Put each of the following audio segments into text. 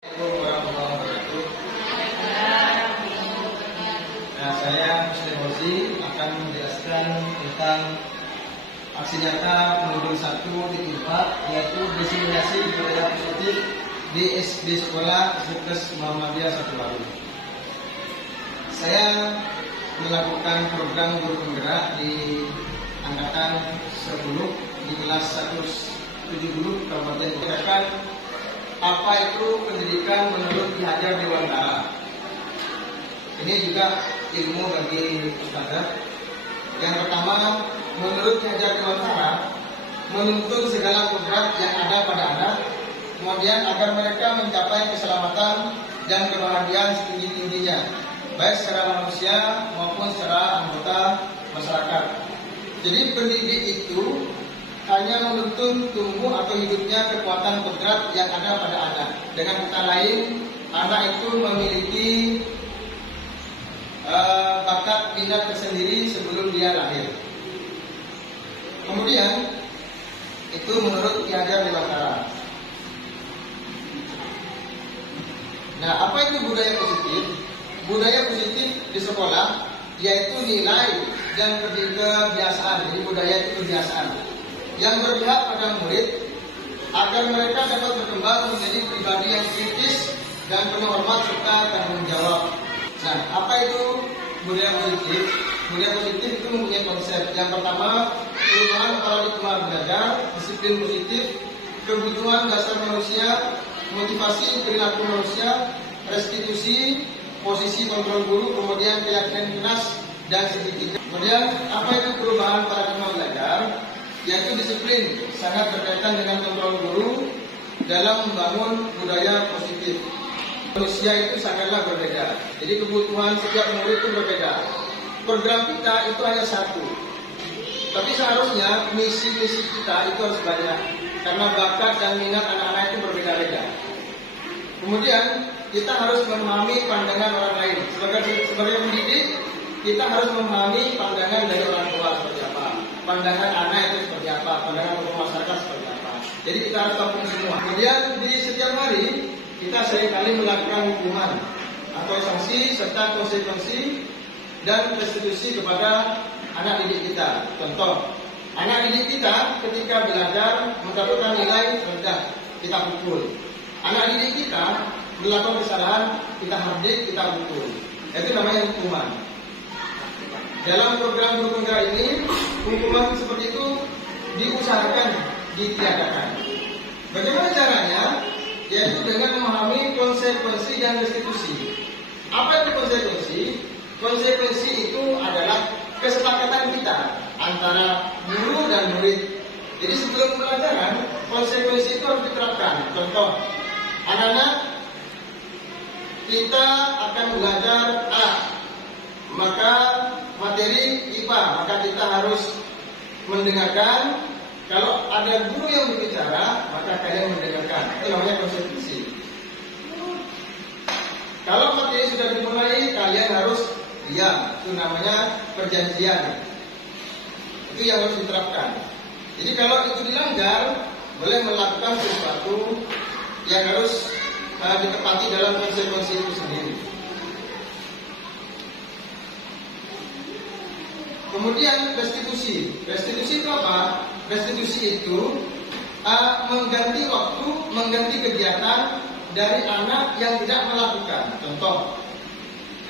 Assalamualaikum warahmatullahi wabarakatuh. Nah, saya Muslim Rozi akan menjelaskan tentang aksi nyata modul 1.4, yaitu diseminasi budaya positif di SD Sekolah Universitas Muhammadiyah Satubaru. Saya melakukan program guru penggerak di angkatan 10 di kelas 170 Kabupaten Kota. Apa itu pendidikan menurut Ki Hajar Dewantara? Ini juga ilmu bagi ustadzah. Yang pertama, menurut Ki Hajar Dewantara, menuntun segala kodrat yang ada pada anak, kemudian agar mereka mencapai keselamatan dan kebahagiaan setinggi-tingginya, baik secara manusia maupun secara anggota masyarakat. Jadi pendidik itu hanya menuntun tumbuh atau hidupnya kekuatan kodrat yang ada pada anak. Dengan kata lain, anak itu memiliki bakat minat tersendiri sebelum dia lahir. Kemudian, itu menurut Ki Hajar Dewantara. Nah, apa itu budaya positif? Budaya positif di sekolah yaitu nilai dan kebiasaan. Jadi budaya itu kebiasaan yang berpihak pada murid agar mereka dapat berkembang menjadi pribadi yang kritis dan penuh hormat serta tanggung jawab. Nah, apa itu budaya positif? Budaya positif itu mempunyai konsep. Yang pertama, perubahan paradigma belajar, disiplin positif, kebutuhan dasar manusia, motivasi perilaku manusia, restitusi, posisi kontrol guru, kemudian keyakinan keras dan segitiga. Kemudian, apa itu perubahan paradigma belajar? Yaitu disiplin sangat berkaitan dengan kontrol guru dalam membangun budaya positif. Manusia itu sangatlah berbeda. Jadi kebutuhan setiap murid itu berbeda. Program kita itu hanya satu. Tapi seharusnya misi-misi kita itu harus banyak. Karena bakat dan minat anak-anak itu berbeda-beda. Kemudian kita harus memahami pandangan orang lain. Sebagai pendidik, kita harus memahami pandangan dari orang tua seperti apa, pandangan anak itu seperti apa, pandangan tokoh masyarakat seperti apa. Jadi kita harus tahu semua. Kemudian di setiap hari kita seringkali melakukan hukuman atau sanksi serta konsekuensi dan restitusi kepada anak didik kita. Contoh, anak didik kita ketika belajar mendapatkan nilai rendah, kita pukul. Anak didik kita melakukan kesalahan, kita hardik, kita pukul. Itu namanya hukuman. Dalam program guru penggerak ini, hukuman seperti itu diusahakan ditiadakan. Bagaimana caranya? Yaitu dengan memahami konsekuensi dan restitusi. Apa itu konsekuensi? Konsekuensi itu adalah kesepakatan kita antara guru dan murid. Jadi sebelum pelajaran, konsekuensi itu harus diterapkan. Contoh, anak-anak, kita akan belajar A, maka materi IPA, maka kita harus mendengarkan. Kalau ada guru yang berbicara, maka kalian mendengarkan. Itu namanya konsekuensi. Kalau materi sudah dimulai, kalian harus diam. Itu namanya perjanjian. Itu yang harus diterapkan. Jadi kalau itu dilanggar, boleh melakukan sesuatu yang harus ditepati dalam konsekuensi itu sendiri. Kemudian restitusi. Restitusi itu apa? Restitusi itu mengganti waktu, mengganti kegiatan dari anak yang tidak melakukan. Contoh,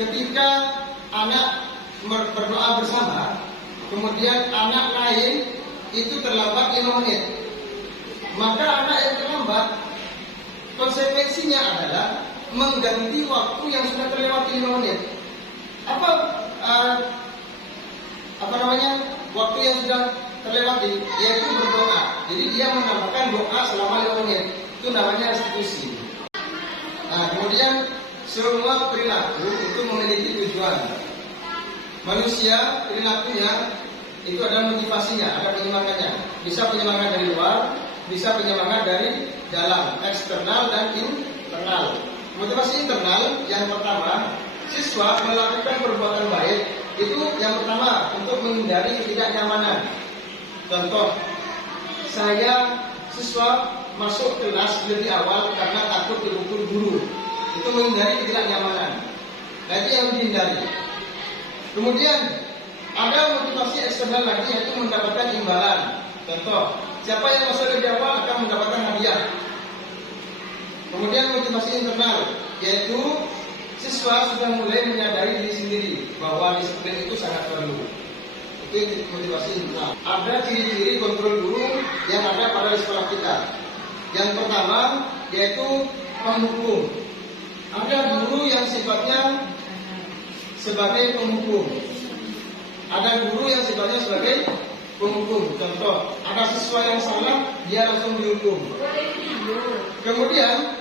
ketika anak berdoa bersama, kemudian anak lain itu terlambat 5 menit, maka anak yang terlambat, konsekuensinya adalah mengganti waktu yang sudah terlewati 5 menit. Apa namanya? Waktu yang sudah terlewati, yaitu berdoa. Jadi dia menambahkan doa selama 5 menit. Itu namanya restitusi. Nah, kemudian semua perilaku itu memiliki tujuan. Manusia perilakunya itu ada motivasinya, ada penyemangatnya. Bisa penyemangat dari luar, bisa penyemangat dari dalam, eksternal dan internal. Motivasi internal yang pertama, siswa melakukan perbuatan baik. Itu yang pertama, untuk menghindari ketidaknyamanan. Contoh, saya siswa masuk kelas lebih awal karena takut dipukul guru. guru. Itu menghindari ketidaknyamanan. Nah, itu yang dihindari. Kemudian ada motivasi eksternal lagi, yaitu mendapatkan imbalan. Contoh, siapa yang masuk lebih awal akan mendapatkan hadiah. Kemudian motivasi internal, yaitu siswa sudah mulai menyadari diri sendiri bahwa disiplin itu sangat perlu. Itu motivasi internal. Ada ciri-ciri kontrol guru yang ada pada sekolah kita. Yang pertama yaitu penghukum. Ada guru yang sifatnya sebagai penghukum. Ada guru yang sifatnya sebagai penghukum. Contoh, ada siswa yang salah, dia langsung dihukum. Kemudian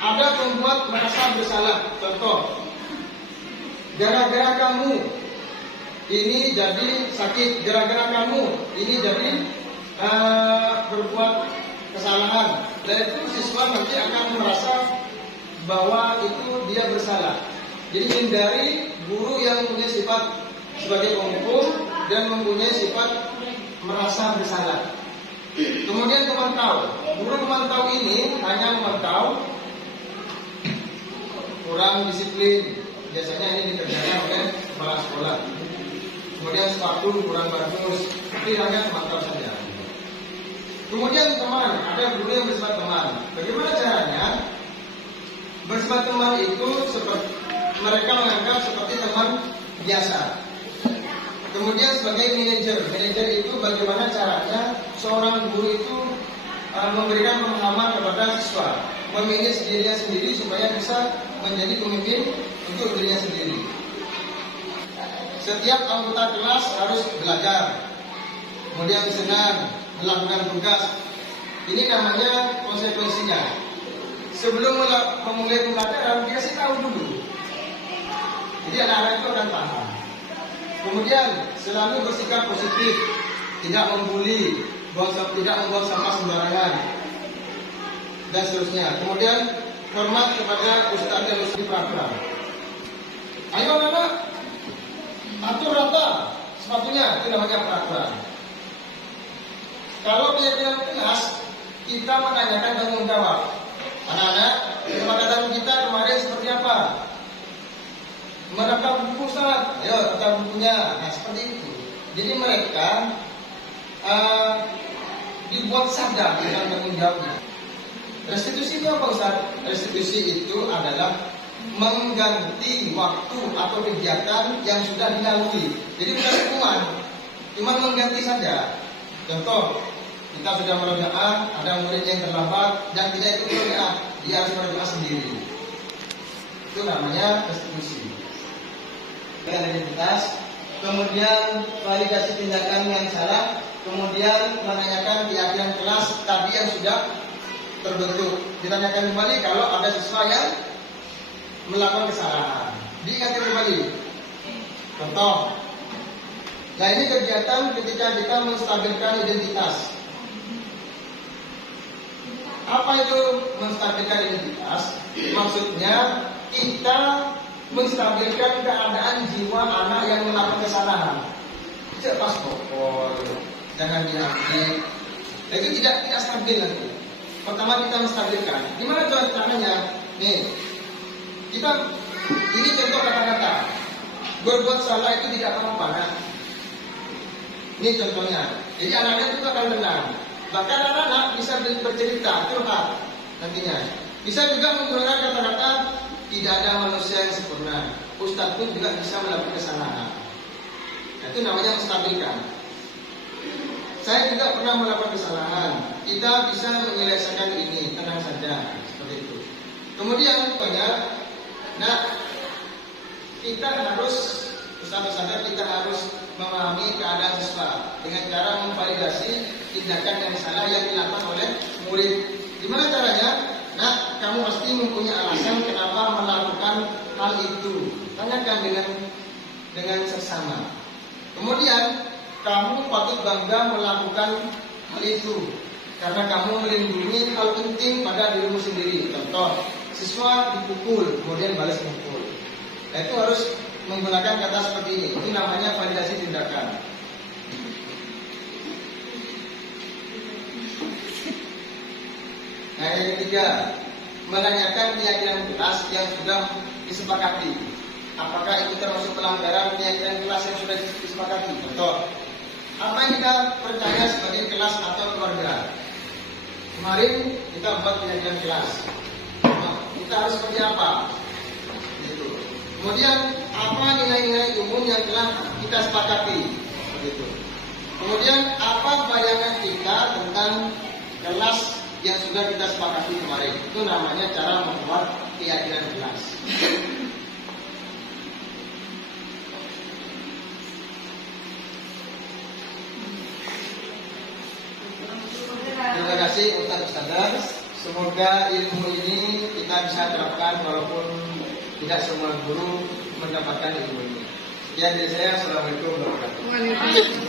ada pembuat merasa bersalah. Contoh, gara-gara kamu ini jadi sakit, gara-gara kamu ini jadi berbuat kesalahan. Dan itu siswa nanti akan merasa bahwa itu dia bersalah. Jadi hindari guru yang punya sifat sebagai penghukum dan mempunyai sifat merasa bersalah. Kemudian pemantau. Guru pemantau ini hanya memantau kurang disiplin. Biasanya ini dikerjakan oleh kepala sekolah. Kemudian sepatu kurang bagus, tapi hanya memantau saja. Kemudian teman, ada guru yang bersifat teman. Bagaimana caranya? Bersifat teman itu seperti mereka menganggap seperti teman biasa. Kemudian sebagai manajer itu bagaimana caranya seorang guru itu memberikan pemahaman kepada siswa, memanage dirinya sendiri supaya bisa menjadi pemimpin untuk dirinya sendiri. Setiap anggota kelas harus belajar, kemudian senang melakukan tugas. Ini namanya konsekuensinya. Sebelum memulai pembelajaran, dikasih tahu dulu. Jadi anak-anak itu akan paham. Kemudian selalu bersikap positif, tidak membuli, tidak membuang sampah sembarangan, dan seterusnya. Kemudian hormat kepada ustaz dan ustaz peraturan. Ayo anak-anak, atur rata sepatunya, itu namanya peraturan. Kalau dia bilang kelas, kita menanyakan tanggung jawab. Anak-anak, kesepakatan kita kemarin seperti apa? Menata buku Ustaz, ayo tata bukunya. Nah seperti itu. Jadi mereka dibuat sadar dengan tanggung jawabnya. Restitusi itu apa Ustaz? Restitusi itu adalah mengganti waktu atau kegiatan yang sudah dilalui. Jadi bukan hukuman, cuma mengganti saja. Contoh, kita sudah merojaah, ada murid yang terlambat dan tidak ikut merojaah, dia harus merojaah sendiri. Itu namanya restitusi. Identitas, kemudian validasi tindakan yang salah, kemudian menanyakan keyakinan kelas tadi yang sudah terbentuk. Ditanyakan kembali kalau ada siswa yang melakukan kesalahan, diingatkan kembali. Contoh, nah ini kegiatan ketika kita menstabilkan identitas. Apa itu menstabilkan identitas? Maksudnya kita menstabilkan keadaan jiwa anak yang melakukan kesalahan. Tidak pas pokok, jangan diambil. Itu tidak stabil nanti. Pertama kita menstabilkan. Gimana caranya? Nih, kita ini contoh kata-kata. Berbuat salah itu tidak apa-apa. Nah, ini contohnya. Jadi anak-anak itu akan tenang. Bahkan anak-anak bisa bercerita, curhat nantinya. Bisa juga menggunakan kata-kata tidak ada manusia yang sempurna. Ustadz pun juga bisa melakukan kesalahan. Nah, itu namanya menstabilkan. Saya juga pernah melakukan kesalahan. Kita bisa menyelesaikan ini, tenang saja, seperti itu. Kemudian banyak, nah kita harus sadar kita harus memahami keadaan siswa dengan cara memvalidasi tindakan yang salah yang dilakukan oleh murid. Gimana caranya? Nah, kamu pasti mempunyai alasan kenapa melakukan hal itu. Tanyakan dengan seksama. Kemudian kamu patut bangga melakukan hal itu karena kamu melindungi hal penting pada dirimu sendiri. Contoh, siswa dipukul, kemudian balas pukul. Nah, itu harus menggunakan kata seperti ini. Ini namanya validasi tindakan. Nah, yang ketiga, menanyakan keyakinan kelas yang sudah disepakati. Apakah itu termasuk pelanggaran keyakinan kelas yang sudah disepakati? Contoh, apa yang kita percaya sebagai kelas atau keluarga? Kemarin kita buat keyakinan kelas. Nah, kita harus seperti apa? Gitu. Kemudian apa nilai-nilai umum yang telah kita sepakati? Gitu. Kemudian apa bayangan kita tentang kelas yang sudah kita sepakati kemarin? Itu namanya cara membuat keyakinan kelas. Terima kasih Ustaz. Semoga ilmu ini kita bisa terapkan walaupun tidak semua guru mendapatkan ilmu ini. Sekian dari saya. Assalamualaikum warahmatullahi wabarakatuh.